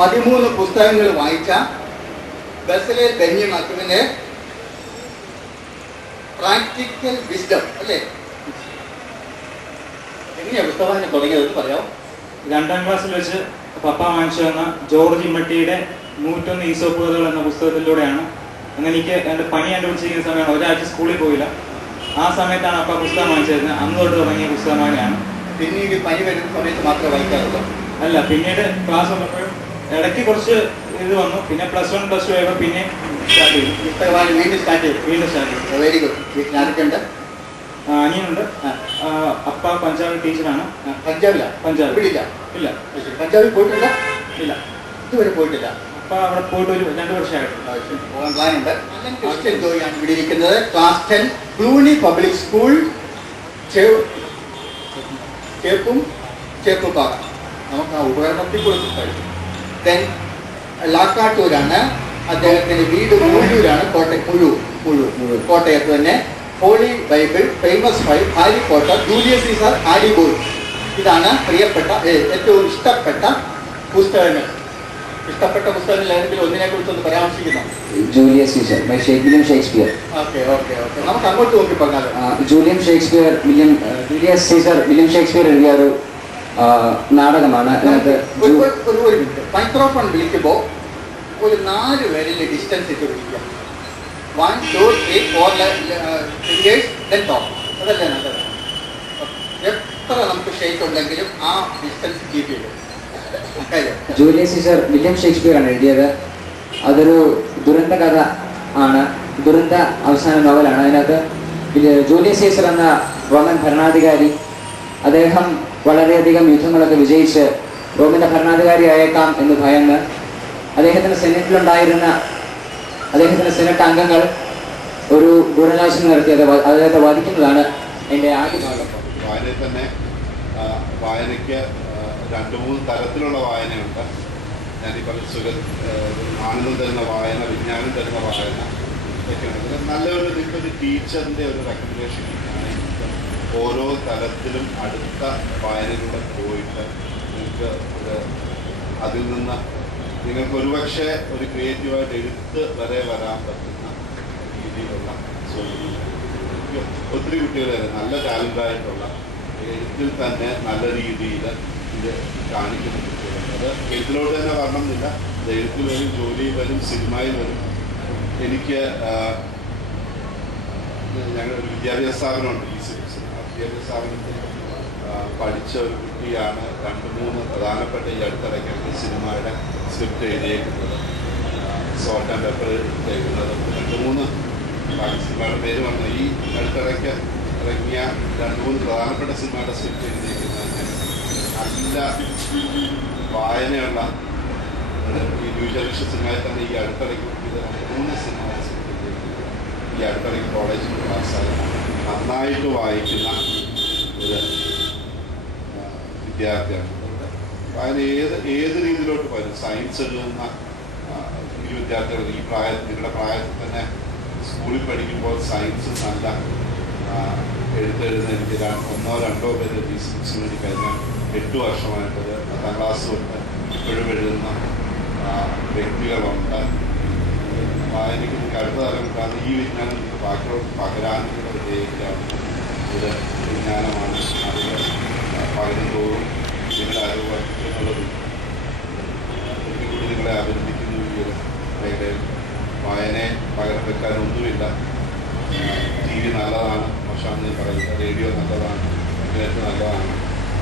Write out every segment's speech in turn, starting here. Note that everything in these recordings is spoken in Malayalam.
13 പുസ്തകങ്ങൾ വായിച്ച ബസലേൽ ബെന്യാമിന്റെ പ്രാക്ടിക്കൽ വിസ്ഡം അല്ലേ? എങ്ങനെയാ പുസ്തകം തുടങ്ങിയതെന്ന് പറയാമോ? 2ാം ക്ലാസ്സിൽ വെച്ച് പപ്പ വാങ്ങിച്ചു തന്ന ജോർജ് ഇമ്മട്ടിയുടെ 101 ഈസോപ്പുകഥകൾ എന്ന പുസ്തകത്തിലൂടെയാണ്. അങ്ങനെ എനിക്ക് എൻ്റെ പനി കണ്ടുപിടിച്ചിരിക്കുന്ന സമയമാണ്. ഒരാഴ്ച സ്കൂളിൽ പോയില്ല. ആ സമയത്താണ് അപ്പ പുസ്തകം വാങ്ങിച്ചിരുന്നത്. അന്ന് തൊട്ട് തുടങ്ങിയ പുസ്തകമാണ്. പിന്നീട് പനി വരുന്ന സമയത്ത് മാത്രമേ വായിക്കാറുള്ളൂ? അല്ല, പിന്നീട് ക്ലാസ് വന്നപ്പോഴും ഇടയ്ക്ക് കുറച്ച് ഇത് വന്നു. പിന്നെ +1 +2 ആയപ്പോൾ പിന്നെ സ്റ്റാർട്ട് ചെയ്തു. പുസ്തകവായന വീണ്ടും സ്റ്റാർട്ട് ചെയ്തു. Very good. വീട്ടിലാർക്കുണ്ട്? അനിയനുണ്ട്. അപ്പ പഞ്ചാബ് ടീച്ചറാണ്. പഞ്ചാബിലാണ്? പഞ്ചാബ് ഇവിടില്ല. ഇല്ല. പഞ്ചാബിൽ പോയിട്ടില്ല? ഇല്ല, ഇതുവരെ പോയിട്ടില്ല. അപ്പൊ അവിടെ പോയിട്ട് ഒരു 2 വർഷമായിട്ട് പോകാൻ പ്ലാനുണ്ട്. ക്രിസ്ത്യൻ ജോയിയാണ് ഇവിടെ ഇരിക്കുന്നത്. Class 10 Clooney public school, Cheppupara. നമുക്ക് ആ ഉപകരണത്തിൽ കൊടുത്ത് കഴിയും. ദെൻ ലാക്കാട്ടൂരാണ് അദ്ദേഹത്തിന്റെ വീട്. മുഴൂരാണ്, കോട്ടയത്ത് തന്നെ. Holy Bible, famous 5, Harry Potter, Julius Caesar, Harry boy. ഇതാണ് പ്രിയപ്പെട്ട ഏറ്റവും ഇഷ്ടപ്പെട്ട പുസ്തകങ്ങൾ. ഇഷ്ടപ്പെട്ട പുസ്തകങ്ങളിൽ ഏതെങ്കിലും ഒന്നിനെ കുറിച്ചൊന്ന് പരാമർശിക്കുന്നു? Julius Caesar by William Shakespeare. Okay. നമുക്ക് അങ്ങോട്ട് നോക്കി പറഞ്ഞാലോ? ജൂലിയസ് സീസർ വില്യം ഷേക്സ്പിയർ എഴുതിയ ഒരു നാടകമാണ്. ഒരു മിനിറ്റ്, മൈക്രോഫോൺ വിളിക്കുമ്പോൾ ഒരു 4 പേരിൽ ഡിസ്റ്റൻസ് ഇട്ട് വിളിക്കുക. 1, 2, 3, 4 years then talk. അതല്ലേ നല്ലത്? എത്ര നമുക്ക് ഷേക്ക് ഉണ്ടെങ്കിലും ആ ഡിസ്റ്റൻസ് കീപ്പ് ചെയ്യും. ജൂലിയസ് സീസർ വില്യം ഷേക്സ്പിയർ ആണ് എഴുതിയത്. അതൊരു ദുരന്ത കഥ ആണ്. ദുരന്ത അവസാന നോവലാണ്. അതിനകത്ത് ജൂലിയസ് സീസർ എന്ന റോമൻ ഭരണാധികാരി, അദ്ദേഹം വളരെയധികം യുദ്ധങ്ങളൊക്കെ വിജയിച്ച് റോമിന്റെ ഭരണാധികാരി ആയേക്കാം എന്ന് ഭയന്ന് അദ്ദേഹത്തിന്റെ സെനറ്റ് അംഗങ്ങൾ ഒരു ഗൂഢാലോചന നടത്തി അദ്ദേഹത്തെ വധിക്കുന്നതാണ് എൻ്റെ ആദ്യ ഭാഗം. വായനയിൽ തന്നെ വായനയ്ക്ക് 2-3 തരത്തിലുള്ള വായനയുണ്ട്. ഞാനീ പറഞ്ഞ ആനന്ദം തരുന്ന വായന, വിജ്ഞാനം തരുന്ന വായന ഒക്കെയുണ്ട്. നല്ലൊരു നിങ്ങൾക്കൊരു ടീച്ചറിൻ്റെ ഒരു റെക്കമെൻഡേഷൻ ഓരോ തലത്തിലും അടുത്ത വായനയിലൂടെ പോയിട്ട് നിങ്ങൾക്ക് അതിൽ നിന്ന് നിങ്ങൾക്ക് ഒരുപക്ഷെ ഒരു ക്രിയേറ്റീവായിട്ട് എഴുത്ത് വരെ വരാൻ പറ്റുന്ന രീതിയിലുള്ള ഒത്തിരി കുട്ടികൾ നല്ല ടാലൻ്റായിട്ടുള്ള എഴുത്തിൽ തന്നെ നല്ല രീതിയിൽ ഇത് കാണിക്കുന്ന കുട്ടികളുണ്ട്. അത് എഴുത്തിലോട്ട് തന്നെ വരണമെന്നില്ല. അത് എഴുത്തിൽ വരും, ജോലിയിൽ വരും, സിനിമയിൽ വരും. എനിക്ക് ഞങ്ങളൊരു വിദ്യാഭ്യാസ സ്ഥാപനമുണ്ട്, വിദ്യാഭ്യാസ സ്ഥാപനത്തിൽ പഠിച്ച ഒരു കുട്ടിയാണ് 2-3 പ്രധാനപ്പെട്ട ഈ അടുത്തിടയ്ക്കാണ് സിനിമയുടെ സ്ക്രിപ്റ്റ് എഴുതിയേക്കുന്നത്, സോൾട്ട് ആൻഡ് പെപ്പർ എഴുതുന്നത്. 2-3 സിനിമയുടെ പേര് വന്നു. ഈ അടുത്തിടയ്ക്ക് ഇറങ്ങിയ 2-3 പ്രധാനപ്പെട്ട സിനിമയുടെ സ്ക്രിപ്റ്റ് എഴുതിയേക്കുന്നത് നല്ല വായനയുള്ള ഈ ന്യൂ ജനറേഷൻ സിനിമയിൽ തന്നെ ഈ അടുത്തിടയ്ക്ക് 2-3 സിനിമയുടെ സ്ക്രിപ്റ്റ് എഴുതിയേക്കുന്നത് ഈ അടുത്തിടയ്ക്ക് കോളേജിൽ ക്ലാസ്സായി നന്നായിട്ട് വായിക്കുന്ന ഒരു വിദ്യാർത്ഥിയാണ്. വായന ഏത് രീതിയിലോട്ട് വരും. സയൻസ് എഴുതുന്ന ഈ വിദ്യാർത്ഥികൾ ഈ നിങ്ങളുടെ പ്രായത്തിൽ തന്നെ സ്കൂളിൽ പഠിക്കുമ്പോൾ സയൻസ് നല്ല എഴുതെഴുതുന്ന എനിക്ക് 1-2 പേര് ഫിസിക്സ് വേണ്ടി കഴിഞ്ഞാൽ 8 വർഷമായിട്ടത് 10ാം ക്ലാസ് തൊട്ട് ഇപ്പോഴും എഴുതുന്ന വ്യക്തികളുണ്ട്. വായനയ്ക്ക് നിങ്ങൾക്ക് അടുത്ത തലമുറ ഈ വിജ്ഞാനം നിങ്ങൾക്ക് ബാക്കിയോട് പകരാനുള്ള വിജയിക്കാവുന്ന ഒരു വിജ്ഞാനമാണ്. അത് പകരുന്തോറും നിങ്ങളുടെ അറിവ് വർദ്ധിക്കുന്നുള്ളതും ഒരിക്കൽ നിങ്ങളെ അഭിനന്ദിക്കുന്ന ഒരു മേഖലയിൽ വായനയെ പകരം വെക്കാനൊന്നുമില്ല. TV നല്ലതാണ്, മോശമാണെന്ന് പറയുന്നത്, റേഡിയോ നല്ലതാണ്, ഇന്റർനെറ്റ് നല്ലതാണ്.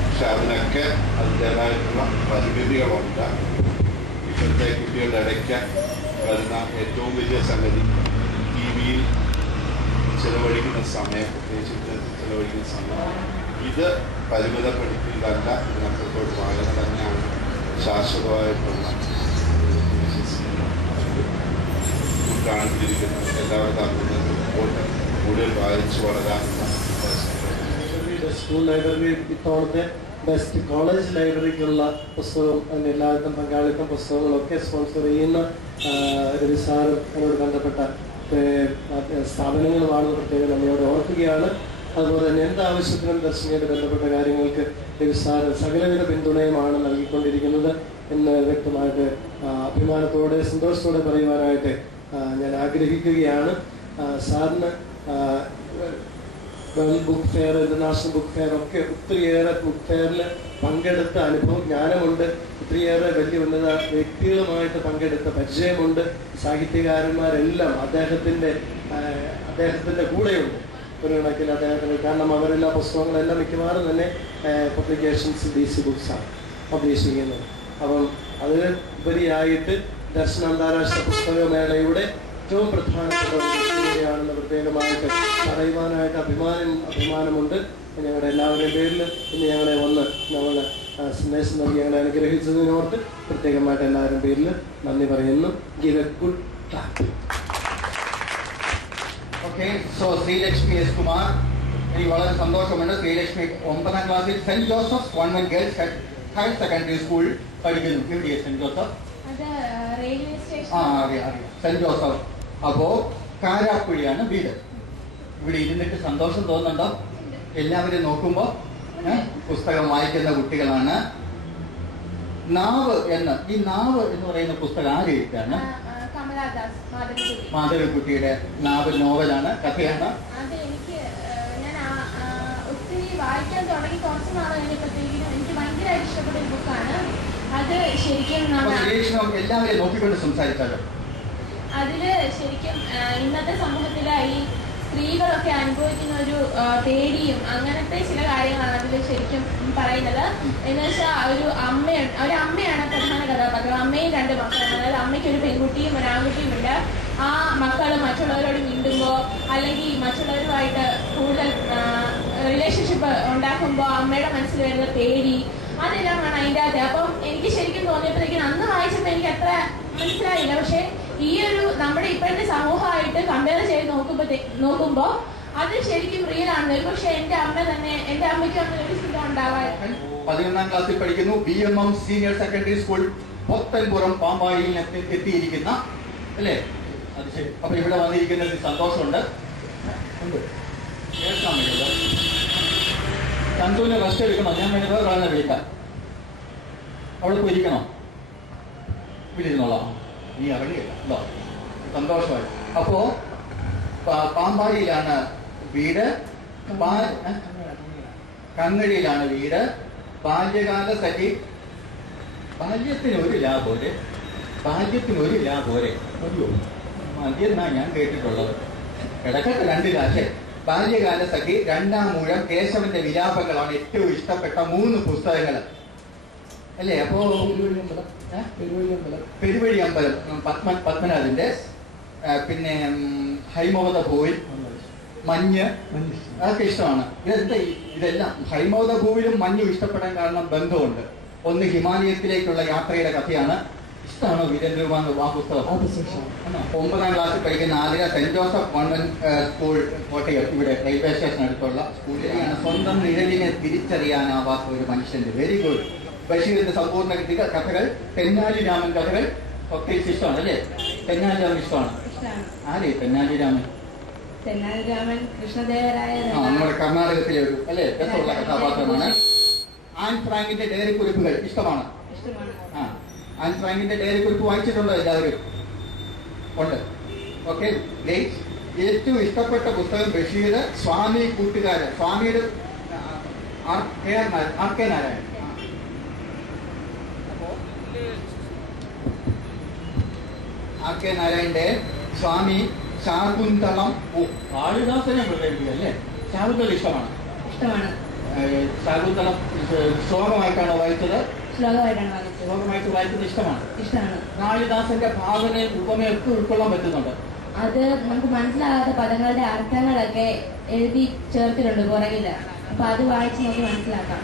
പക്ഷെ അതിനൊക്കെ അതിൻ്റേതായിട്ടുള്ള പരിമിതികളുണ്ട്. ഇപ്പോഴത്തെ കുട്ടികളുടെ ഇടയ്ക്ക് വരുന്ന ഏറ്റവും വലിയ സംഗതി TV ചിലവഴിക്കുന്ന സമയം, പ്രത്യേകിച്ച് ഇന്റർനെറ്റിൽ ചിലവഴിക്കുന്ന സമയം ഇത് പരിമിതപ്പെടുത്തിയതല്ല. ഇതിനപ്പുറത്തോട്ട് വായന തന്നെയാണ് ശാശ്വതമായിട്ടുള്ള കാണിച്ചിരിക്കുന്നത്. എല്ലാവരും അറിയുന്നത് റിപ്പോർട്ട് കൂടുതൽ വായിച്ചു വളരാനുള്ള സ്കൂൾ ലൈബ്രറി ഇത്തവണത്തെ ബെസ്റ്റ് കോളേജ് ലൈബ്രറിക്കുള്ള പുസ്തകം, അതിൻ്റെ എല്ലാവർക്കും പങ്കാളിത്തം പുസ്തകങ്ങളൊക്കെ സ്പോൺസർ ചെയ്യുന്ന രവി സാർ എന്നോട് ബന്ധപ്പെട്ട സ്ഥാപനങ്ങളുമാണെന്ന് പ്രത്യേകം നമ്മളോട് ഓർക്കുകയാണ്. അതുപോലെ തന്നെ എന്താവശ്യത്തിനും ദർശനയായിട്ട് ബന്ധപ്പെട്ട കാര്യങ്ങൾക്ക് രവി സാർ സകലവിധ പിന്തുണയുമാണ് നൽകിക്കൊണ്ടിരിക്കുന്നത്. എന്ന് വ്യക്തമായിട്ട് അഭിമാനത്തോടെ സന്തോഷത്തോടെ പറയുവാനായിട്ട് ഞാൻ ആഗ്രഹിക്കുകയാണ്. സാറിന് world book fair, international book fair ഒക്കെ ഒത്തിരിയേറെ ബുക്ക് ഫെയറിൽ പങ്കെടുത്ത അനുഭവം ജ്ഞാനമുണ്ട്. ഒത്തിരിയേറെ വലിയ ഉന്നത വ്യക്തികളുമായിട്ട് പങ്കെടുത്ത പരിചയമുണ്ട്. സാഹിത്യകാരന്മാരെല്ലാം അദ്ദേഹത്തിൻ്റെ കൂടെയുണ്ട് ഒരു കണക്കിൽ അദ്ദേഹത്തിന്. കാരണം അവരെല്ലാ പുസ്തകങ്ങളെല്ലാം മിക്കവാറും തന്നെ പബ്ലിക്കേഷൻസ് DC ബുക്സാണ് പബ്ലിഷ് ചെയ്യുന്നത്. അപ്പം അതിന് ഉപരിയായിട്ട് ദർശന അന്താരാഷ്ട്ര പുസ്തകമേളയുടെ ഏറ്റവും പ്രധാനപ്പെട്ട ഒരു വ്യക്തിയാണെന്ന് പ്രത്യേകമായിട്ട് പറയുവാനായിട്ട് അഭിമാനമുണ്ട്. ഞങ്ങളുടെ എല്ലാവരുടെയും പേരിൽ ഇന്ന് ഞങ്ങളെ ഞങ്ങൾ സന്ദേശം നൽകി ഞങ്ങളെ അനുഗ്രഹിച്ചതിനോർത്ത് പ്രത്യേകമായിട്ട് എല്ലാവരുടെയും പേരിൽ നന്ദി പറയുന്നു. Give A good clap. Okay, so Sreelakshmi S Kumar, എനിക്ക് വളരെ സന്തോഷമുണ്ട്. ശ്രീലക്ഷ്മി 9ാം ക്ലാസ്സിൽ saint Joseph government girls higher secondary school പഠിക്കുന്നു. എവിടെയാ സെന്റ് ജോസഫ്? അറിയാം. Saint Joseph. അപ്പോ കാരാപ്പുഴയാണ് വീട്. ഇവിടെ ഇരുന്നിട്ട് സന്തോഷം തോന്നുന്നുണ്ടോ? എല്ലാവരും നോക്കുമ്പോ പുസ്തകം വായിക്കുന്ന കുട്ടികളാണ്. നാവ് എന്ന് പറയുന്ന പുസ്തകം ആര് എഴുത്താണ്? മാധവിക്കുട്ടിയുടെ നാവൽ നോവലാണ്, കഥയാണ്. വായിക്കാൻ തുടങ്ങി കുറച്ച് നാൾ കഴിഞ്ഞപ്പോഴത്തേക്കും എനിക്ക് ഭയങ്കരമായിട്ട് ഇഷ്ടപ്പെട്ട ഒരു ബുക്കാണ് അത്. ശരിക്കും എല്ലാവരെയും നോക്കിക്കൊണ്ട് സംസാരിച്ചാലോ? അതില് ശരിക്കും ഇന്നത്തെ സമൂഹത്തിലെ ഈ സ്ത്രീകളൊക്കെ അനുഭവിക്കുന്ന ഒരു പേടിയും അങ്ങനത്തെ ചില കാര്യങ്ങളാണ് അതിൽ ശരിക്കും പറയുന്നത്. എന്ന് വെച്ചാൽ ഒരു അമ്മയാണ് പ്രധാന കഥാപാത്രം. അമ്മയും 2 മക്കളും. അതായത് അമ്മയ്ക്ക് ഒരു പെൺകുട്ടിയും ഒരു ആൺകുട്ടിയും ഉണ്ട്. ആ മക്കൾ മറ്റുള്ളവരോട് മിണ്ടുമ്പോൾ അല്ലെങ്കിൽ മറ്റുള്ളവരുമായിട്ട് കൂടുതൽ റിലേഷൻഷിപ്പ് ഉണ്ടാക്കുമ്പോൾ അമ്മയുടെ മനസ്സിൽ വരുന്ന പേടി അതെല്ലാമാണ് അതിൻ്റെ അകത്ത്. അപ്പം എനിക്ക് ശരിക്കും തോന്നിയപ്പോഴത്തേക്കും അന്ന് വായിച്ചപ്പോൾ എനിക്ക് അത്ര മനസ്സിലായില്ല. പക്ഷെ ഈ ഒരു നമ്മുടെ ഇപ്പോഴത്തെ സമൂഹമായിട്ട് കമ്പയർ ചെയ്ത് നോക്കുമ്പോൾ അത് ശരിക്കും റിയൽ ആണ്. പക്ഷെ എന്റെ അമ്മയ്ക്ക് അങ്ങനെ ഒരു ചിന്ത ഉണ്ടാവാൻ. 11ാം ക്ലാസ്സിൽ പഠിക്കുന്നു. BMM സീനിയർ സെക്കൻഡറി സ്കൂൾ പൊത്തൻപുറം പാമ്പാടിയിൽ എത്തിയിരിക്കുന്ന അല്ലേ? അത് ശരി. അപ്പൊ ഇവിടെ വന്നിരിക്കുന്നത് സന്തോഷമുണ്ട്. കേൾക്കാൻ പറ്റില്ല. ചന്തുവിന് റെസ്റ്റ് എടുക്കണോ? ഞാൻ വേറെ വിളിക്കാം. അവിടെ പോയിരിക്കണോ? വിളിരുന്നോളാം. നീ അറിയില്ല. സന്തോഷമായി. അപ്പോ പാമ്പാടിയിലാണ് വീട്, കങ്ങടിയിലാണ് വീട്. ബാല്യകാല സഖി. ബാല്യത്തിന് ഒരു ലാഭോരെ മതിയെന്നാ ഞാൻ കേട്ടിട്ടുള്ളത്. ഇടയ്ക്കൊക്കെ 2 കാശ്. ബാല്യകാല സഖി, 2ാം മൂഴം, കേശവന്റെ വിലാപങ്ങളാണ് ഏറ്റവും ഇഷ്ടപ്പെട്ട 3 പുസ്തകങ്ങൾ അല്ലേ? അപ്പോ പെരുവഴി അമ്പലം പത്മനാഥന്റെ, പിന്നെ ഹൈമവത ഭൂവിൽ, മഞ്ഞ്, അതൊക്കെ ഇഷ്ടമാണ്. ഇതെല്ലാം ഹൈമവത ഭൂവിലും മഞ്ഞും ഇഷ്ടപ്പെടാൻ കാരണം ബന്ധമുണ്ട്. ഒന്ന് ഹിമാലയത്തിലേക്കുള്ള യാത്രയുടെ കഥയാണ്. ഇഷ്ടമാണോ വീരേന്ദ്രകുമാറിന്റെ ആ പുസ്തകം? 9ാം ക്ലാസ്സിൽ പഠിക്കുന്ന Athira saint Joseph government school Kottayam, ഇവിടെ റെയിൽവേ സ്റ്റേഷൻ അടുത്തുള്ള സ്കൂളിലാണ്. സ്വന്തം നിഴലിനെ തിരിച്ചറിയാനാവാത്ത ഒരു മനുഷ്യന്റെ. Very good. ബഷീറിന്റെ സമ്പൂർണ്ണ കഥകൾ, തെന്നാലി രാമൻ കഥകൾ ഒക്കെ ഇഷ്ടമാണ് അല്ലേ? തെന്നാലി രാമൻ ഇഷ്ടമാണ്. ആരേ തെന്നാലി രാമൻ? നമ്മുടെ കർണാടകത്തിലെ ഒരു അല്ലേ രസമുള്ള കഥാപാത്രമാണ്. ആൻ ഫ്രാങ്കിന്റെ ഡയറി കുറിപ്പുകൾ ഇഷ്ടമാണ്. ആൻ ഫ്രാങ്കിന്റെ ഡയറി കുറിപ്പ് വായിച്ചിട്ടുണ്ടോ എല്ലാവരും? ഉണ്ട്. ഓക്കെ. ഏറ്റവും ഇഷ്ടപ്പെട്ട പുസ്തകം ബഷീർ, സ്വാമി കൂട്ടുകാരൻ. സ്വാമിയുടെ R K Narayanan. R K നാരായണന്റെ സ്വാമി, ശാകുന്തളം. കാളിദാസനെ അല്ലേ? ശാകുന്തളം ഇഷ്ടമാണ്. ശാകുന്തളം ശ്ലോകമായിട്ടാണോ വായിച്ചത്? ശ്ലോകമായിട്ട് വായിച്ചത് ഇഷ്ടമാണ്. കാളിദാസന്റെ ഭാവനയും ഉപമയൊക്കെ ഉൾക്കൊള്ളാൻ പറ്റുന്നുണ്ട്. അത് നമുക്ക് മനസ്സിലാകാത്ത പദങ്ങളുടെ അർത്ഥങ്ങളൊക്കെ എഴുതി ചേർത്തിട്ടുണ്ട് പുറകില്. അപ്പൊ അത് വായിച്ച് നമുക്ക് മനസ്സിലാക്കാം.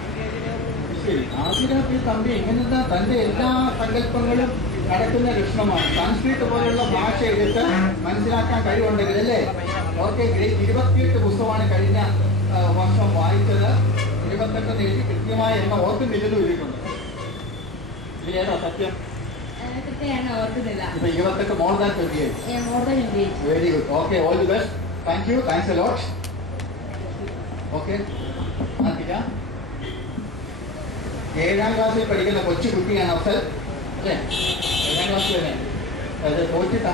ആദിരാത്രി തമ്പി ഇങ്ങനത്തെ തന്റെ എല്ലാ സങ്കല്പങ്ങളും നടക്കുന്ന ലക്ഷണമാണ്. സംസ്കൃത് പോലുള്ള ഭാഷ എടുത്ത് മനസ്സിലാക്കാൻ കഴിവുണ്ടെങ്കിൽ അല്ലേ? ഓക്കെ. 28 പുസ്തകമാണ് കഴിഞ്ഞ വർഷം വായിച്ചത്. 28 എഴുതി കൃത്യമായ എണ്ണം ഓർക്കുന്നില്ലെന്ന് എഴുതിയിട്ടുണ്ട്. ഇതിലേതാ സത്യം? ഇപ്പൊ 28 more than 28. Very good. Okay. All the best. Thank you. Thanks a lot. Okay. 7ാം ക്ലാസ്സിൽ പഠിക്കുന്ന കൊച്ചു കുട്ടിയാണ് അഫ്സൽ. അല്ലേ? 7ാം ക്ലാസ് വരെ. അത് തോറ്റിട്ട്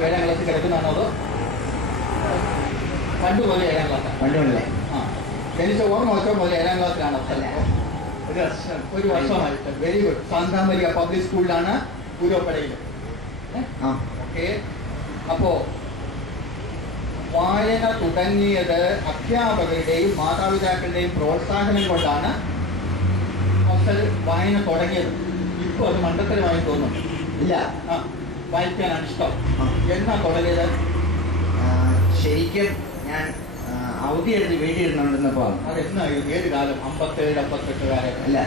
7ാം ക്ലാസ്സിൽ കിടക്കുന്നതാണോ അതോ പണ്ട് പോലെ 7ാം ക്ലാസ്സാണ്? പണ്ട് മുതലേ. ആ, എനിക്ക് ഓർമ്മ വെച്ചാൽ പോലെ 7ാം ക്ലാസ്സിലാണ്. ഒരു വർഷമായിട്ട്. Very good. സാന്താമരിയ പബ്ലിക് സ്കൂളിലാണ് പൂരപ്പടയിൽ. ഓക്കെ. അപ്പോ വായന തുടങ്ങിയത് അധ്യാപകരുടെയും മാതാപിതാക്കളുടെയും പ്രോത്സാഹനം കൊണ്ടാണ് മക്കൾ വായന തുടങ്ങിയത്. ഇപ്പോൾ അത് മണ്ടത്തരമായി തോന്നുന്നു. ഇല്ല, വായിക്കാനാണ് ഇഷ്ടം. എന്നാ തുടങ്ങിയത്? ശരിക്കും ഞാൻ അവധി എടുത്ത് വീട്ടിലിരുന്നുണ്ടെന്നപ്പോ. അതെന്നാ? ഏത് കാലം? 57, 58 കാലം? അല്ല,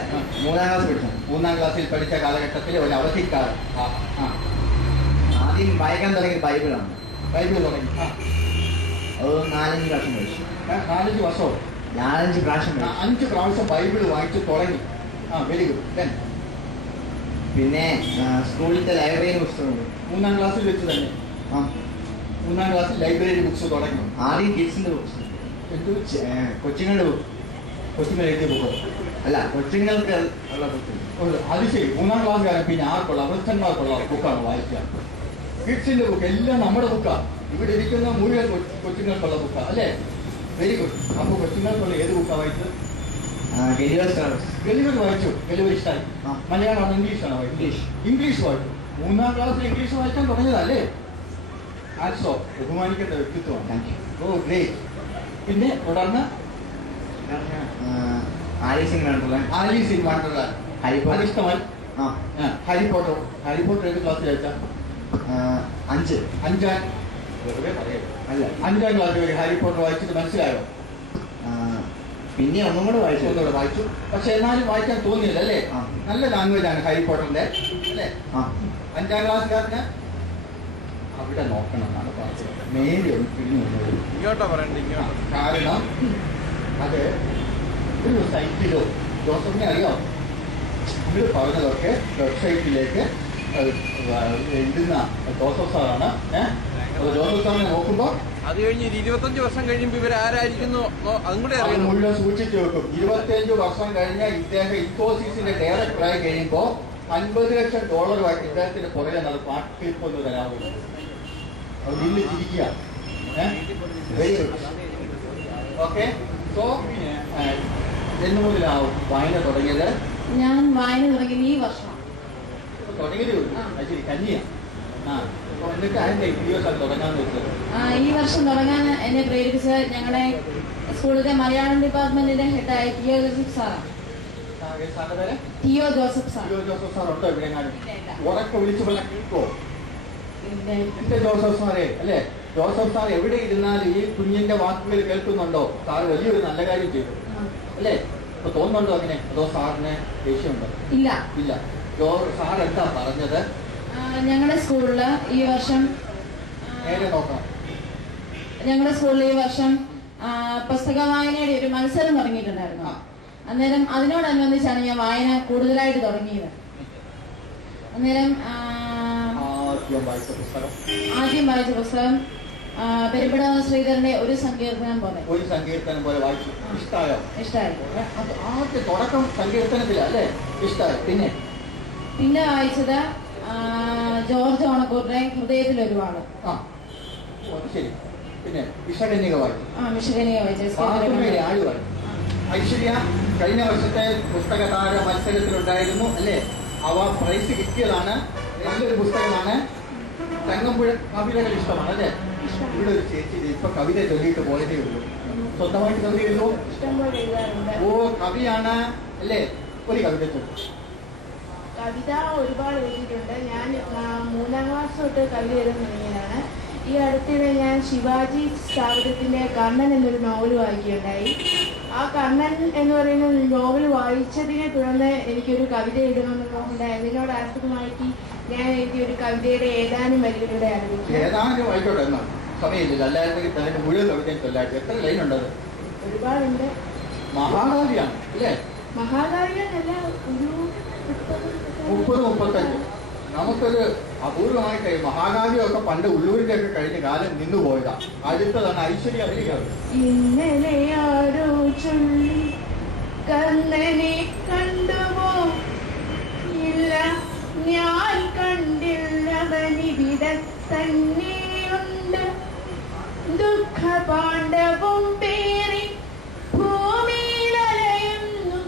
3ാം ക്ലാസ് പഠിച്ചു. 3ാം ക്ലാസ്സിൽ പഠിച്ച കാലഘട്ടത്തിൽ ഒരു അവധിക്കാലം. ആദ്യം വായിക്കാൻ തുടങ്ങിയ ബൈബിളാണ്. ബൈബിൾ തുടങ്ങി. അത് 4-5 പ്രാവശ്യം പഠിച്ചു. 4-5 വർഷമോ? 4-5 പ്രാവശ്യം പഠിച്ചു. 5 പ്രാവശ്യം ബൈബിൾ വായിച്ചു തുടങ്ങി. Very good. പിന്നെ സ്കൂളിലത്തെ ലൈബ്രറി പുസ്തകം 3ാം ക്ലാസ്സിൽ വെച്ച് തന്നെ. 3ാം ക്ലാസ്സിൽ ലൈബ്രറി ബുക്സ് തുടങ്ങി. ആദ്യം കിഡ്സിന്റെ ബുക്സ്, കൊച്ചുങ്ങളുടെ ബുക്ക്. കൊച്ചുങ്ങൾ എഴുതിയ ബുക്കോ? അല്ല, കൊച്ചുങ്ങൾക്ക് ഉള്ള ബുക്ക്. അത് ശരി. 3ാം ക്ലാസ്സുകാരൻ പിന്നെ ആർക്കുള്ള വൃദ്ധന്മാർക്കുള്ള ബുക്കാണ് വായിക്കുക. കിഡ്സിന്റെ ബുക്ക് എല്ലാം നമ്മുടെ ബുക്കാണ്. ഇവിടെ ഇരിക്കുന്ന മുഴുവൻ കൊച്ചുങ്ങൾക്കുള്ള ബുക്കാണ് അല്ലേ? Very good. അപ്പോൾ കൊച്ചുങ്ങൾക്കുള്ള ഏത് ബുക്കാണ് വായിച്ചത്? ഡെലിവറി വായിച്ചു. ഡെലിവറി ഇഷ്ടമായി. മലയാളമാണോ ഇംഗ്ലീഷാണോ? ഇംഗ്ലീഷ് വായിച്ചു. 3ാം ക്ലാസ്സിൽ ഇംഗ്ലീഷ് വായിക്കാൻ തുടങ്ങിയതല്ലേ? ആർട്സോ ബഹുമാനിക്കേണ്ട വ്യക്തിത്വമാണ്. Oh great. പിന്നെ തുടർന്ന് Alice in Wonderland. Alice in Wonderland അതിഷ്ടമായി. Harry Potter. ഹാരി പോട്ടർ ഏത് ക്ലാസ്സിൽ വായിച്ചാൽ? 5. വെറുതെ പറയരുത്. അല്ല, 5ാം ക്ലാസ്സിൽ വരെ ഹാരി പോട്ടർ വായിച്ചിട്ട് മനസ്സിലായോ? പിന്നെ ഒന്നും കൂടെ വായിച്ചു. പക്ഷെ എന്നാലും വായിക്കാൻ തോന്നിയില്ല അല്ലേ? നല്ല ലാംഗ്വേജ് ആണ് ഹാരി പോട്ടറിന്റെ അല്ലേ? 5ാം ക്ലാസ്സുകാരന് അവിടെ നോക്കണം എന്നാണ് പറഞ്ഞത്. നേരെ ഒന്ന് പിടിഞ്ഞു. കാരണം അത് ഒരു സൈറ്റിലോ ജോസഫിനെ അറിയാം. നമ്മൾ പറഞ്ഞതൊക്കെ വെബ്സൈറ്റിലേക്ക് എഴുതുന്ന ജോസഫ് സാറാണ്. ജോസഫ് സാറിനെ നോക്കുമ്പോൾ അത് കഴിഞ്ഞ് 25 വർഷം കഴിയുമ്പോൾ ഇവരാരായിരിക്കുന്നു അതും കൂടെ അറിയാം. മുഴുവൻ സൂക്ഷിച്ചു വെക്കും. 25 വർഷം കഴിഞ്ഞ ഇദ്ദേഹം ഇൻഫോസിസിന്റെ ഡയറക്ടറായി കഴിയുമ്പോൾ $50 ലക്ഷം ഇദ്ദേഹത്തിന്റെ പുറകെ നട പാട്ടിപ്പൊന്ന് തരാവുള്ളൂ. അത് നിന്ന് ചിരിക്കുക. Very good. ഓക്കെ. സോ എന്ന് മുതലാവും വായന തുടങ്ങിയത്? ഞാൻ വായന തുടങ്ങിയത് ഈ വർഷം. തുടങ്ങിയതേ ഉള്ളൂ. ശരി, കന്നിയാ. എന്നിട്ട് അതിന്റെ ദിവസം തുടങ്ങാന്ന് വെച്ചത്? ഈ വർഷം തുടങ്ങാൻ എന്നെ പ്രേരിപ്പിച്ചത് ഞങ്ങളുടെ സ്കൂളിലെ മലയാളം ഡിപ്പാർട്ട്മെന്റിന്റെ ഹെഡായ ടിഒ ജോസഫ് സാറാണ്. TO Joseph sir. Joseph sir ഉണ്ടോ ഇവിടെ? ഉറക്കെ വിളിച്ചു പറഞ്ഞ കേൾക്കോ? എന്റെ ജോസഫ് സാറേ അല്ലേ? ജോസഫ് സാർ എവിടെ ഇരുന്നാലും ഈ കുഞ്ഞിന്റെ വാക്കുകൾ കേൾക്കുന്നുണ്ടോ? സാർ വലിയൊരു നല്ല കാര്യം ചെയ്തു അല്ലേ? ഇപ്പൊ തോന്നുന്നുണ്ടോ അങ്ങനെ? അതോ സാറിന് ദേഷ്യമുണ്ടോ? ഇല്ല. സാർ എന്താ പറഞ്ഞത്? ഞങ്ങളുടെ സ്കൂളില് ഈ വർഷം നേരെ നോക്കാം. ഞങ്ങളുടെ സ്കൂളിൽ ഈ വർഷം പുസ്തക വായനയുടെ ഒരു മത്സരം തുടങ്ങിയിട്ടുണ്ടായിരുന്നു. അന്നേരം അതിനോടനുബന്ധിച്ചാണ് ഞാൻ വായന കൂടുതലായിട്ട് തുടങ്ങിയത്. അന്നേരം ആദ്യം വായിച്ച പുസ്തകം പെരുമ്പട ശ്രീധരന്റെ ഒരു സങ്കീർത്തനം പോലെ വായിച്ചു. ഇഷ്ടമായോ? ഇഷ്ടമായി. ആദ്യ തുടക്കം സങ്കീർത്തനത്തിലല്ലേ? ഇഷ്ടമായി. പിന്നെ വായിച്ചത് ജോർജ് ഓണക്കൂറിന്റെ ഹൃദയത്തിൽ ഒരുപാട്. ശരി. പിന്നെ വിഷകന്യക വായിച്ചു. വിഷകന്യക വായിച്ചു. ഐശ്വര്യ കഴിഞ്ഞ വർഷത്തെ പുസ്തക താര മത്സരത്തിലുണ്ടായിരുന്നു അല്ലേ? അവ പ്രൈസ് കിട്ടിയതാണ്. നല്ലൊരു പുസ്തകമാണ്. തങ്കമ്പുഴ കവിതകൾ ഇഷ്ടമാണ് അല്ലേ? ഇവിടെ ഒരു ചേച്ചി ഇപ്പൊ കവിത ചൊല്ലിയിട്ട് പോയതേ ഉള്ളൂ. സ്വന്തമായിട്ട് കവിത എഴുതുമോ? ഓ, കവിയാണ് അല്ലേ? ഒരു കവിത ചൊല്ലു. കവിത ഒരുപാട് എഴുതിയിട്ടുണ്ട്. ഞാൻ 3ാം ക്ലാസ് തൊട്ട് കവിത എഴുതാൻ തുടങ്ങിയതാണ്. ഈ അടുത്തിടെ ഞാൻ ശിവാജി സ്ഥാപനത്തിന്റെ കർണൻ എന്നൊരു നോവൽ വായിക്കുകയുണ്ടായി. ആ കർണൻ എന്ന് പറയുന്ന നോവൽ വായിച്ചതിനെ തുടർന്ന് എനിക്കൊരു കവിത എഴുതണമെന്നുണ്ടായി. അതിനോട് ആസ്പദമാക്കി ഞാൻ എഴുതിയ ഒരു കവിതയുടെ ഏതാനും വരികളിലൂടെ ആരംഭിക്കും. ഏതാനും ആയിക്കോട്ടെ, എന്നാണ് സമയമില്ല. അല്ലായിരുന്നെങ്കിൽ തന്നെ മുഴുവൻ കവിതയും ചൊല്ലായിട്ട്. എത്ര ലൈൻ ഉണ്ടത്? ഒരുപാടുണ്ട്. മഹാകാവ്യാണ് അല്ലേ? മഹാകാവ്യമല്ല, ഒരു 30-35. നമുക്കൊരു അപൂർവമായിട്ട് മഹാകാവ്യമൊക്കെ പണ്ട് ഉള്ളൂരിന്റെ ഒക്കെ കഴിഞ്ഞ കാലം നിന്നുപോയതാ. അടുത്തതാണ് ഐശ്വര്യ അവലികവി. ഇന്നലെ ആരോ ചൊല്ലി കണ്ണനെ കണ്ടുപോ ഇല്ല ഞാൻ കണ്ടുള്ളവനിവിടെ തന്നെയുണ്ട്. ദുഃഖപാണ്ഡവും പേറി ഭൂമിയിലലയുന്നു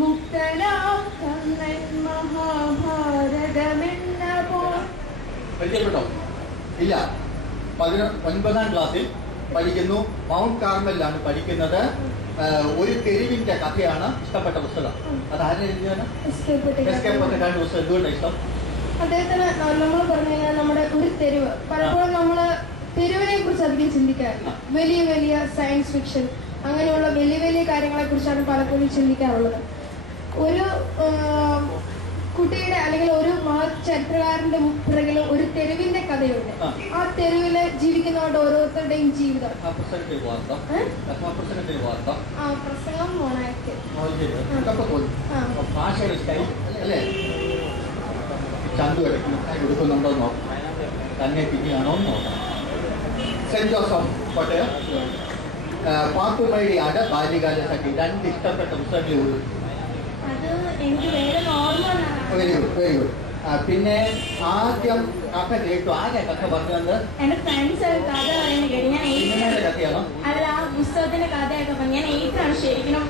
മുക്തനാം കണ്ണൻ മഹാഭാരതമെന്ന പോൽ. പരിചയപ്പെട്ടോ? ഇല്ല. 9ാം ക്ലാസ്സിൽ പഠിക്കുന്നു. മൗണ്ട് കാർമലിലാണ് പഠിക്കുന്നത്. ഒരു തെരുവിന്റെ കഥയാണ് ഇഷ്ടപ്പെട്ട പുസ്തകം. അത് ആരും എഴുതിയാണ്? പുസ്തകം എന്തുകൊണ്ടാണ് ഇഷ്ടം? അദ്ദേഹത്തിന് നമ്മൾ പറഞ്ഞു കഴിഞ്ഞാൽ നമ്മുടെ ഒരു തെരുവ്, പലപ്പോഴും നമ്മള് തെരുവിനെ കുറിച്ച് അധികം ചിന്തിക്കാറില്ല. വലിയ വലിയ സയൻസ് ഫിക്ഷൻ അങ്ങനെയുള്ള വലിയ വലിയ കാര്യങ്ങളെ കുറിച്ചാണ് പലപ്പോഴും ചിന്തിക്കാറുള്ളത്. ഒരു കുട്ടിയുടെ അല്ലെങ്കിൽ ഒരു ചരിത്രകാരന്റെ പിറകിൽ ഒരു തെരുവിന്റെ കഥയുണ്ട്. ആ തെരുവില് ജീവിക്കുന്നവരുടെ ഓരോരുത്തരുടെയും ജീവിതം. പ്രസംഗം മോണാക്ട് ചന്തു കൊടുക്കുന്നുണ്ടോ നോക്കാം, തന്നെ പിന്നെയാണോ നോക്കാം. സെന്റ് ജോസഫ് കോട്ടയം, പാത്തുമഴിയാണ് ബാല്യകാല സഖി. 2 ഇഷ്ടപ്പെട്ട പുസ്തകങ്ങളേ ഉള്ളൂ. Very good, very good. പിന്നെ ആദ്യം കഥ കേട്ടു. ആരെ കഥ പറഞ്ഞത്? എന്റെ ഫ്രണ്ട്സ് കഥ പറയുന്നത് കേട്ടു. ഞാൻ കഥയാണോ? അല്ല, ആ പുസ്തകത്തിന്റെ കഥയൊക്കെ പറഞ്ഞു. ഞാൻ 8ാണ് ശരിക്കും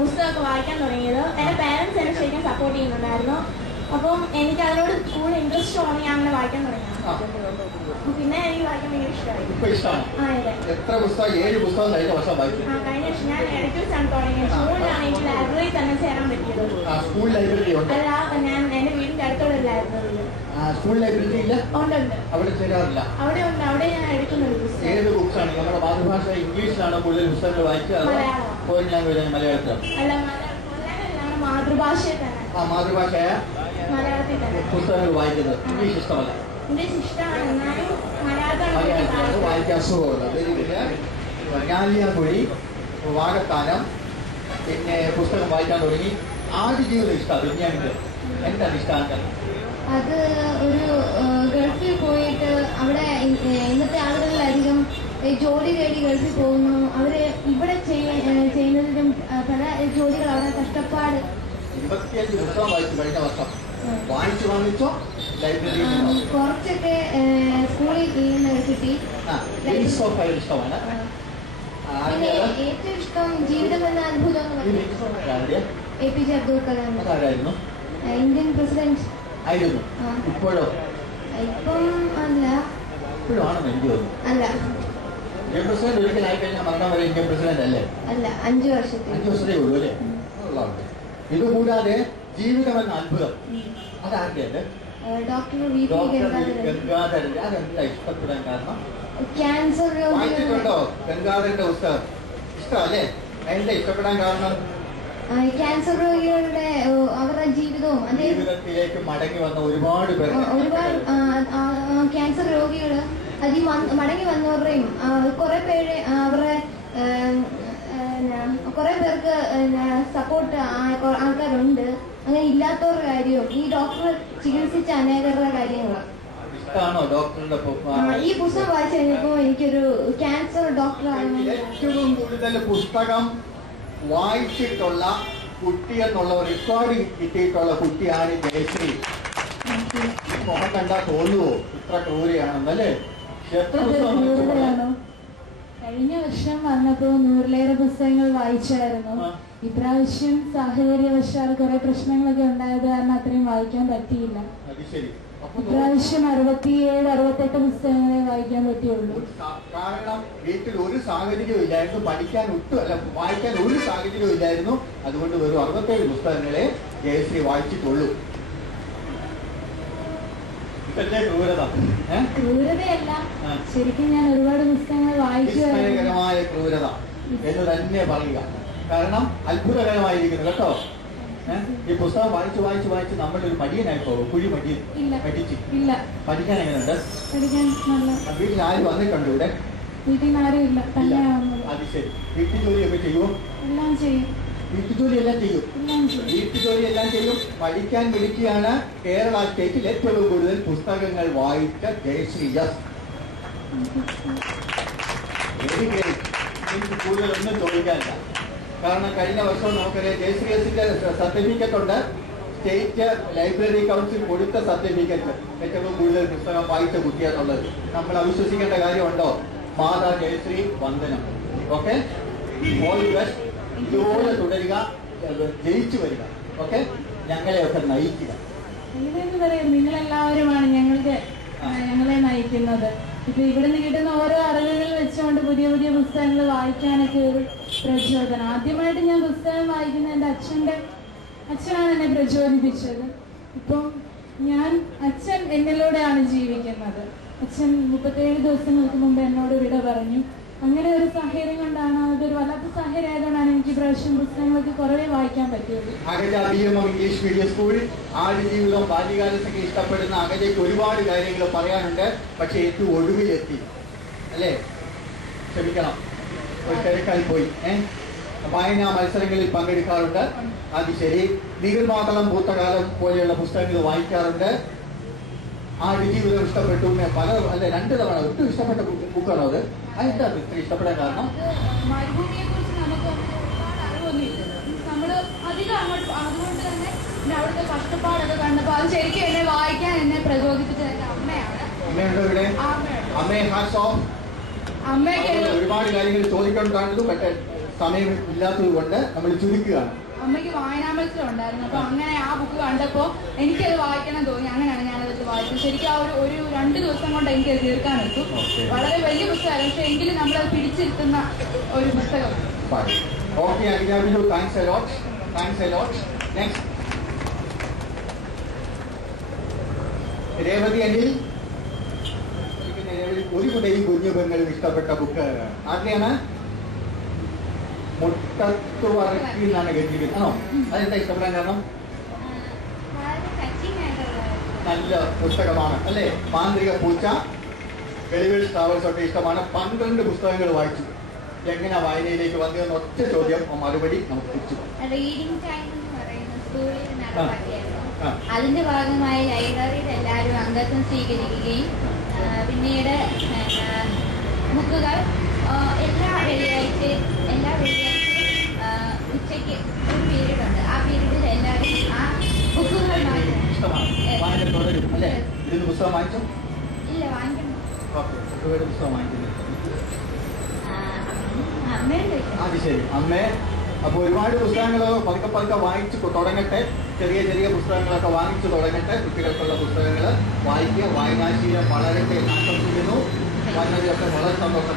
പുസ്തകമൊക്കെ വായിക്കാൻ തുടങ്ങിയത്. എന്റെ പേരൻസ് എന്നെ ശരിക്കും സപ്പോർട്ട് ചെയ്യുന്നുണ്ടായിരുന്നു. അപ്പം എനിക്ക് അതിനോട് കൂടുതൽ ഇൻട്രസ്റ്റ് തോന്നി ഞാൻ അങ്ങനെ വായിക്കാൻ തുടങ്ങി. പിന്നെ എനിക്ക് വായിക്കാൻ ഭയങ്കര ഇഷ്ടമായി. എത്ര പുസ്തകം? 7 പുസ്തകം കഴിഞ്ഞ വർഷം വായിച്ചു. കഴിഞ്ഞ വർഷം ഞാൻ ഇടയ്ക്ക് വെച്ചാണ് തുടങ്ങിയത്. സ്കൂളിലാണ് എനിക്ക് ലൈബ്രറി തന്നെ ചേരാൻ പറ്റിയത്. സ്കൂൾ ലൈബ്രറി ഉണ്ട്? അല്ല, ഞാൻ എന്റെ വീടിന്റെ അടുത്തുള്ള ലൈബ്രറിയിൽ. സ്കൂൾ ലൈബ്രറി ഇല്ല? ഉണ്ട്. അവിടെ ചേരാറില്ല? അവിടെ ഉണ്ട്. അവിടെ ഞാൻ എടുക്കുന്നുണ്ട്. ഏത് ബുക്സാണ്? നമ്മുടെ മാതൃഭാഷ ഇംഗ്ലീഷിലാണ് കൂടുതൽ പുസ്തകങ്ങൾ വായിച്ചത്? ഫോറിൻ ലാംഗ്വേജ് മലയാളത്തിലാണ്? അല്ല, നമ്മുടെ മാതൃഭാഷയിൽ തന്നെ. മാതൃഭാഷയായ മലയാളത്തിൽ തന്നെ പുസ്തകങ്ങൾ വായിക്കുന്നത്. ഇംഗ്ലീഷ് ഇഷ്ടമല്ല? ഇംഗ്ലീഷ് ഇഷ്ടമാണ്, എന്നാലും മലയാളത്തിലാണ് വായിക്കാൻ സുഖമുള്ളത്. ഞാലിയാമൊഴി, വാകത്താനം, പിന്നെ പുസ്തകം വായിക്കാൻ തുടങ്ങി. ആടുജീവിതം ഇഷ്ടമാണ് ബെന്യാമിന്റെ. എന്താണ് ഇഷ്ടമാണ്? അത് ഒരു ഗൾഫിൽ പോയിട്ട് അവിടെ ഇന്നത്തെ ആളുകളിലധികം ജോലി തേടി ഗൾഫിൽ പോകുന്നു. അവര് ഇവിടെ ചെയ്യുന്നതിലും പല ജോലികൾ അവിടെ കഷ്ടപ്പാട്. 25 പുസ്തകം വായിച്ചു കഴിഞ്ഞ വർഷം. വാങ്ങിച്ചു വാങ്ങിച്ചോ? ലൈബ്രറിയിൽ കുറച്ചൊക്കെ സ്കൂളിൽ കിട്ടി. ഇഷ്ടമാണ്. പിന്നെ ഏറ്റവും ഇഷ്ടം ജീവിതം എന്ന അത്ഭുതം. APJ Abdul Kalam. Indian president ആയിരുന്നു. ഇപ്പോഴോ? ഇപ്പം അല്ല. ഇപ്പോഴാണെന്ന് എനിക്ക് തോന്നുന്നു. അല്ല, ഇന്ത്യൻ പ്രസിഡന്റ് ഒരിക്കലായി കഴിഞ്ഞാൽ മരണം വരെ ഇന്ത്യൻ പ്രസിഡന്റ് അല്ലേ? അല്ല, 5 വർഷത്തേ ഉള്ളൂ അല്ലേ? ഇതുകൂടാതെ ജീവിതം എന്ന അത്ഭുതം അതാരുടെയുണ്ട്? ഡോക്ടർ ഗംഗാധരന്റെ. അതെന്താ ഇഷ്ടപ്പെടാൻ കാരണം? ക്യാൻസർ വായിച്ചിട്ടുണ്ടോ ഗംഗാധരന്റെ പുസ്തകം? ഇഷ്ടമല്ലേ? എന്താ ഇഷ്ടപ്പെടാൻ കാരണം? ക്യാൻസർ രോഗികളുടെ അവരുടെ ജീവിതവും ജീവിതത്തിലേക്ക് മടങ്ങി വന്ന ഒരുപാട് പേർ. ഒരുപാട് ക്യാൻസർ രോഗികള് അതിൽ മടങ്ങി വന്നവരുടെയും കുറെ പേര് അവരുടെ കുറെ പേർക്ക് സപ്പോർട്ട് ആൾക്കാരുണ്ട്. അങ്ങനെ ഇല്ലാത്തവരുടെ കാര്യവും ഈ ഡോക്ടർ ചികിത്സിച്ച അനേകരുടെ കാര്യങ്ങളാണ്. ഈ പുസ്തകം വായിച്ചു കഴിഞ്ഞപ്പോ എനിക്കൊരു ക്യാൻസർ ഡോക്ടറാണ്. ഏറ്റവും കൂടുതൽ പുസ്തകം വായിച്ചിട്ടുള്ള കുട്ടി എന്നുള്ള റെക്കോർഡ് കിട്ടിയിട്ടുള്ള കുട്ടിയാണ് ജയശ്രീ. മുഖം കണ്ടാൽ തോന്നുവോ ഇത്ര ക്രൂരയാണെന്നല്ലേ? എത്ര പുസ്തകം? കഴിഞ്ഞ വർഷം വന്നപ്പോ 100ലേറെ പുസ്തകങ്ങൾ വായിച്ചായിരുന്നു. ഇപ്രാവശ്യം സാഹചര്യവശാൽ കുറെ പ്രശ്നങ്ങളൊക്കെ ഉണ്ടായത് കാരണം അത്രയും വായിക്കാൻ പറ്റിയില്ല. ഇപ്രാവശ്യം 67-68 പുസ്തകങ്ങളെ വായിക്കാൻ പറ്റിയുള്ളൂ. കാരണം വീട്ടിൽ ഒരു സാഹചര്യവും ഇല്ലായിരുന്നു, പഠിക്കാൻ വായിക്കാൻ ഒരു സാഹചര്യവും ഇല്ലായിരുന്നു. അതുകൊണ്ട് വെറും 67 പുസ്തകങ്ങളെ ജയശ്രീ വായിച്ചിട്ടുള്ളൂ. ക്രൂരതയല്ല, ശരിക്കും ഞാൻ ഒരുപാട് പുസ്തകങ്ങൾ വായിച്ചു. വിസ്മയകരമായ ക്രൂരത എന്ന് തന്നെ പറയുക. കാരണം അത്ഭുതകരമായിരിക്കുന്നു കേട്ടോ. ഈ പുസ്തകം വായിച്ച് വായിച്ച് വായിച്ച് നമ്മളൊരു മടിയനായി പോകും. കുഴി മടിയൻ. ഇല്ല. പഠിക്കാൻ എങ്ങനെയുണ്ട്? വീട്ടിൽ ആരും വന്നിട്ടുണ്ട് ഇവിടെ? വീട്ടിൽ ആരും ഇല്ല. അത് ശരി. വീട്ടു ജോലിയൊക്കെ ചെയ്യുമോ? എല്ലാം ചെയ്യും. വീട്ടുജോലിയെല്ലാം ചെയ്യും. വീട്ടുജോലിയെല്ലാം ചെയ്യും. പഠിക്കാൻ വിളിക്കുകയാണ്. കേരള സ്റ്റേറ്റിൽ ഏറ്റവും കൂടുതൽ പുസ്തകങ്ങൾ വായിച്ച ജയശ്രീ. എനിക്ക് കൂടുതലൊന്നും ചോദിക്കാനില്ല. കാരണം കഴിഞ്ഞ വർഷം നമുക്കറിയാം ജയശ്രീ എസിന്റെ സർട്ടിഫിക്കറ്റ് ഉണ്ട്. സ്റ്റേറ്റ് ലൈബ്രറി കൗൺസിൽ കൊടുത്ത സർട്ടിഫിക്കറ്റ് ഏറ്റവും കൂടുതൽ പുസ്തകം വായിച്ച കുട്ടിയെന്നുള്ളത് നമ്മൾ അവിശ്വസിക്കേണ്ട കാര്യമുണ്ടോ? മാതാ ജയശ്രീ വന്ദനം. Okay, all the best. ഇതുപോലെ തുടരുക, ജയിച്ചു വരിക. ഓക്കെ, ഞങ്ങളെയൊക്കെ നയിക്കുക. ഇതെന്ന് പറയും, നിങ്ങളെല്ലാവരുമാണ് ഞങ്ങളെ നയിക്കുന്നത്. ഇപ്പൊ ഇവിടുന്ന് കിട്ടുന്ന ഓരോ അറിവുകൾ വെച്ചുകൊണ്ട് പുതിയ പുതിയ പുസ്തകങ്ങൾ വായിക്കാനൊക്കെ ഒരു പ്രചോദനം. ആദ്യമായിട്ട് ഞാൻ പുസ്തകം വായിക്കുന്ന എൻ്റെ അച്ഛനാണ് എന്നെ പ്രചോദിപ്പിച്ചത്. ഇപ്പം അച്ഛൻ എന്നിലൂടെയാണ് ജീവിക്കുന്നത്. അച്ഛൻ 37 ദിവസങ്ങൾക്ക് മുമ്പ് എന്നോട് വിട പറഞ്ഞു. അങ്ങനെ ഒരു സാഹചര്യം കൊണ്ടാണ്, അതൊരു വല്ലാത്ത സാഹചര്യം ആയതുകൊണ്ടാണ് എനിക്ക് പ്രാവശ്യം പുസ്തകങ്ങളൊക്കെ കുറവേ വായിക്കാൻ പറ്റുള്ളൂ. ഇംഗ്ലീഷ് മീഡിയം സ്കൂൾ, ആടുജീവിതം, ബാല്യകാലത്തൊക്കെ ഇഷ്ടപ്പെടുന്ന അകലേക്ക് ഒരുപാട് കാര്യങ്ങൾ പറയാനുണ്ട്. പക്ഷെ ഏറ്റവും ഒടുവിലെത്തി അല്ലേ? ക്ഷമിക്കണം, ഒരു തിരക്കായി പോയി. വായനാ മത്സരങ്ങളിൽ പങ്കെടുക്കാറുണ്ട്. അത് ശരി. നീർമാതളം പൂത്തകാലം പോലെയുള്ള പുസ്തകങ്ങൾ വായിക്കാറുണ്ട്. ആടുജീവിതം ഇഷ്ടപ്പെട്ടു. പല 2 തവണ ഒട്ടും ഇഷ്ടപ്പെട്ട ബുക്കാണോ അത്? അതിന്റെ ഇത്ര ഇഷ്ടപ്പെടാൻ കാരണം മരുഭൂമിയെ കുറിച്ച് നമുക്ക് ഒരുപാട് അറിവൊന്നുമില്ലല്ലോ. നമ്മള് അധികം അങ്ങോട്ട്, അതുകൊണ്ട് തന്നെ അവിടുത്തെ കഷ്ടപ്പാടൊക്കെ കണ്ടപ്പോ അത് ശരിക്കും എന്നെ വായിക്കാൻ എന്നെ പ്രചോദിപ്പിച്ചത് എന്റെ അമ്മയാണ്. അമ്മയുണ്ടോ ഇവിടെ? അമ്മയെ ഹാറ്റ്സ് ഓഫ്. അമ്മയ്ക്ക് ഒരുപാട് കാര്യങ്ങൾ ചോദിക്കേണ്ടതാണല്ലോ, പക്ഷേ സമയം ഇല്ലാത്തത് കൊണ്ട് നമ്മൾ ചുരുക്കുകയാണ്. അമ്മയ്ക്ക് വായനാ മത്സരം ഉണ്ടായിരുന്നു. അപ്പൊ അങ്ങനെ ആ ബുക്ക് കണ്ടപ്പോ എനിക്കത് വായിക്കണം തോന്നി. അങ്ങനെയാണ് ഞാനത് വായിച്ചത്. ശരിക്കും ആ ഒരു 2 ദിവസം കൊണ്ട് എനിക്കത് തീർക്കാൻ പറ്റും. വളരെ വലിയ പുസ്തകമാണ്, പക്ഷെ എങ്കിലും നമ്മളത് പിടിച്ചിരുത്തുന്ന ഒരു പുസ്തകമാണ്. Okay, thanks a lot. Thanks a lot. Next Revathi Anil. ഒരു കുടയും കുഞ്ഞു പെങ്ങളും ഇഷ്ടപ്പെട്ട ബുക്ക് ആരുടെയാണ്? മുട്ടത്ത് വറക്കി എന്നാണ് കേട്ടിരിക്കുന്നത്. ആണോ? അതെന്താ ഇഷ്ടപ്പെടാൻ കാരണം? നല്ല പുസ്തകമാണ് അല്ലേ? മാന്ത്രിക പൂച്ച, വെളിവിൽ ട്രാവൽസ് ഒക്കെ ഇഷ്ടമാണ്. 12 പുസ്തകങ്ങൾ വായിച്ചു. എങ്ങനെ വായനയിലേക്ക് വന്നതെന്ന് ഒറ്റ ചോദ്യം, മറുപടി നമുക്ക് തിരിച്ചു. റീഡിംഗ് ടൈം എന്ന് പറയുന്ന സ്കൂളിൽ നടപ്പാക്കിയായിരുന്നു. അതിന്റെ ഭാഗമായി ലൈബ്രറിയിൽ എല്ലാവരും അംഗത്വം സ്വീകരിക്കുകയും പിന്നീട് ബുക്കുകൾ എല്ലാ വെള്ളിയാഴ്ചയും ഉച്ചയ്ക്ക് ഒരു പീരീഡ് ഉണ്ട്. ആ പീരീഡിൽ എല്ലാവരും ആ ബുക്കുകൾ പുസ്തകം വായിച്ചു? ഇല്ല, വാങ്ങിക്കണം. പുസ്തകം വാങ്ങിക്കുന്നു. അമ്മയുണ്ട്. അത് ശരി, അമ്മേ. അപ്പൊ ഒരുപാട് പുസ്തകങ്ങൾ പതുക്കെ വായിച്ചു തുടങ്ങട്ടെ. ചെറിയ പുസ്തകങ്ങളൊക്കെ വാങ്ങിച്ചു തുടങ്ങട്ടെ. കുട്ടികൾക്കുള്ള പുസ്തകങ്ങൾ വായിക്കുക. വായനാശീലം വളരട്ടെ എന്ന് ആശംസിക്കുന്നു. വന്നതിലൊക്കെ വളരെ സന്തോഷം.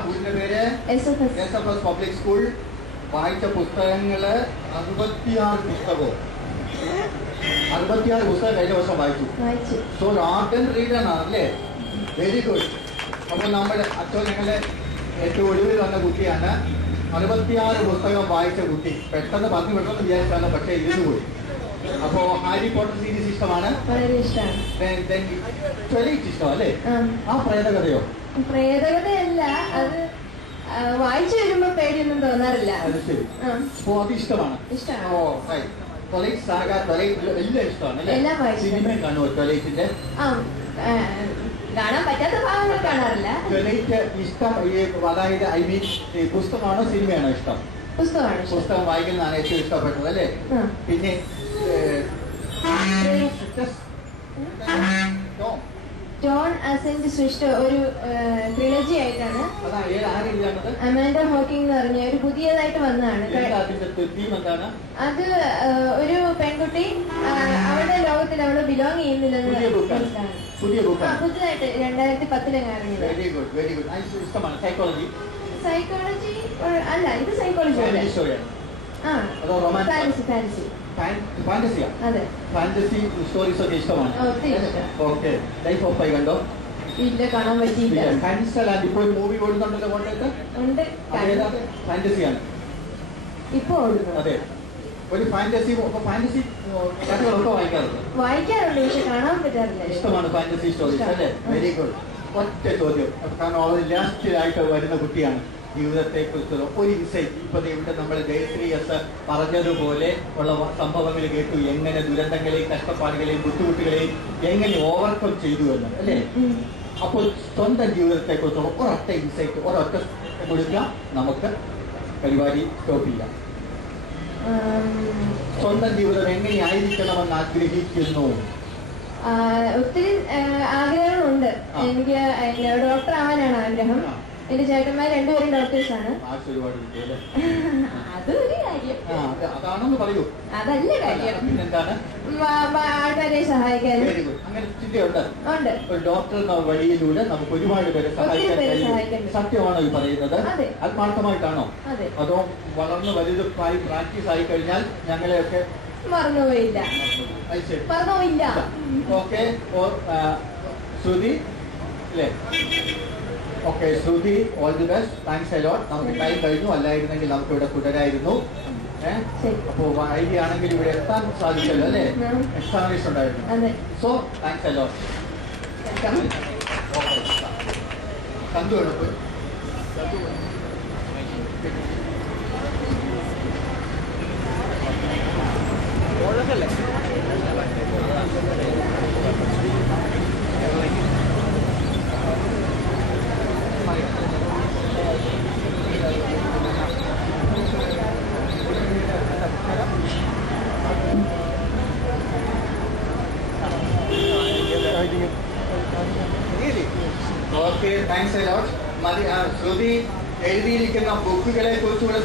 സ്കൂളിന്റെ പേര് SFS പബ്ലിക് സ്കൂൾ. വായിച്ച പുസ്തകങ്ങള് 66 പുസ്തകവും. 66 പുസ്തകം കഴിഞ്ഞ വർഷം വായിച്ചു. സോ ആർട്ട് റീഡർ ആണ് അല്ലേ? Very good. അപ്പൊ നമ്മൾ ഞങ്ങളെ ഏറ്റവും ഒടുവിൽ വന്ന കുട്ടിയാണ്. 66 പുസ്തകം വായിച്ച കുട്ടി. പെട്ടെന്ന് പെട്ടെന്ന് വിചാരിച്ചാണ്, പക്ഷേ ഇരുന്നുപോയി. അപ്പോ ഹാരി പോട്ടർ സീരീസ് ഇഷ്ടമാണ്? ഇഷ്ടം അല്ലേ? ആ പ്രേതകഥയോ? പ്രേതകഥയല്ല, അത് വായിച്ചു വരുമ്പോ പേടിയൊന്നും തോന്നാറില്ല. അത് ശരി. അപ്പോ അത് ഇഷ്ടമാണ്. എല്ലാം ഇഷ്ടമാണ് അല്ലേ? സിനിമയും കാണുമോ ട്വലൈറ്റിന്റെ? കാണാൻ പറ്റാത്ത ഭാഗങ്ങൾ കാണാറില്ല. ട്വലൈറ്റ് ഇഷ്ടം. അതായത് ഐ മീൻ പുസ്തകമാണോ സിനിമയാണോ ഇഷ്ടം? പുസ്തകമാണ്. പുസ്തകം വായിക്കുന്നതാണ് ഏറ്റവും ഇഷ്ടപ്പെട്ടത് അല്ലേ? പിന്നെ ജോൺ അസെന്റ് സൃഷ്ട ഒരു ട്രിലജി ആയിട്ടാണ്. അമാൻഡ ഹോക്കിംഗ് എന്ന് പറഞ്ഞ ഒരു പുതിയതായിട്ട് വന്നതാണ്. അത് ഒരു പെൺകുട്ടി അവളുടെ ലോകത്തിൽ അവള് ബിലോങ് ചെയ്യുന്നില്ലെന്ന് പുതിയതായിട്ട് 2010 സൈക്കോളജി അല്ല, ഇത് സൈക്കോളജി അതെ. ഫാന്റസി സ്റ്റോറീസ് ഒക്കെ ഇഷ്ടമാണ്. ഓക്കെ. ലൈഫ് ഓഫ് പൈ കണ്ടോ? ഇല്ല, കാണാൻ പറ്റിയില്ല. കൻസലാൻഡ് ഇപ്പോൾ മൂവി ഓടുന്നുണ്ടല്ലോ കോട്ടയത്ത്. ഫാന്റസിയാണ് ഇപ്പൊ ഓടുന്നത്. അതെ, ഒരു ഫാന്റസി കഥകളൊക്കെ വായിക്കാറുണ്ട്. പക്ഷെ കാണാൻ പറ്റാറില്ല. ഇഷ്ടമാണ് ഫാന്റസി സ്റ്റോറീസ് അല്ലേ? Very good. ഒറ്റ ചോദ്യം, കാരണം അവൾ ലാസ്റ്റിലായിട്ട് വരുന്ന കുട്ടിയാണ്. ജീവിതത്തെ കുറിച്ചുള്ള ഒരു ഇൻസൈറ്റ്. ഇപ്പൊ ഇവിടെ നമ്മൾ ജയശ്രീ എസ് പറഞ്ഞതുപോലെ ഉള്ള സംഭവങ്ങൾ കേട്ടു. എങ്ങനെ ദുരന്തങ്ങളെയും കഷ്ടപ്പാടുകളെയും ബുദ്ധിമുട്ടുകളെയും എങ്ങനെ ഓവർകം ചെയ്തു എന്ന് അല്ലേ? അപ്പോൾ സ്വന്തം ജീവിതത്തെ കുറിച്ചുള്ള ഒരൊറ്റ ഇൻസൈറ്റ്, ഒരൊറ്റ കൊടുക്കുക, നമുക്ക് പരിപാടി സ്റ്റോപ്പ് ചെയ്യാം. സ്വന്തം ജീവിതം എങ്ങനെയായിരിക്കണമെന്ന് ആഗ്രഹിക്കുന്നു? ഒത്തിരി ആഗ്രഹങ്ങളുണ്ട്. എനിക്ക് ഡോക്ടർ ആവാനാണ് ആഗ്രഹം. എന്റെ ചേട്ടന്മാർ രണ്ടുപേരും ഡോക്ടേഴ്സാണ്. അതൊരു കാര്യം. അതാണെന്ന് പറയൂ. അതല്ല കാര്യം. പിന്നെന്താണ്? ആൾക്കാരെ സഹായിക്കാൻ അങ്ങനെ ചിന്തയുണ്ട്. ഉണ്ട്. ഒരു ഡോക്ടർ എന്ന വഴിയിലൂടെ നമുക്ക് ഒരുപാട് പേരെ സഹായിക്കാൻ കഴിയും. സത്യമാണോ ഈ പറയുന്നത്? ആത്മാർത്ഥമായിട്ടാണോ? അതോ വളർന്ന് വലുതായി പ്രാക്ടീസ് ആയി കഴിഞ്ഞാൽ ഞങ്ങളെയൊക്കെ മറന്നുപോയില്ല? മറന്നുപോയില്ല. ഓക്കെ. ശ്രുതി അല്ലേ? Okay Shruti, all the best. Thanks a lot. നമുക്ക് ടൈം കഴിഞ്ഞു, അല്ലായിരുന്നെങ്കിൽ നമുക്ക് ഇവിടെ തുടരായിരുന്നു. അപ്പോ ഐഡിയ ആണെങ്കിൽ ഇവിടെ എത്താൻ സാധിച്ചല്ലോ അല്ലേ? എക്സാമിനേഷൻ ഉണ്ടായിരുന്നു. So thanks a lot. കണ്ടുവേണം പോയി. Okay thanks a lot. Shruti എഴുതിയിരിക്കുന്ന ബുക്കുകളെ കുറിച്ചുകൂടെ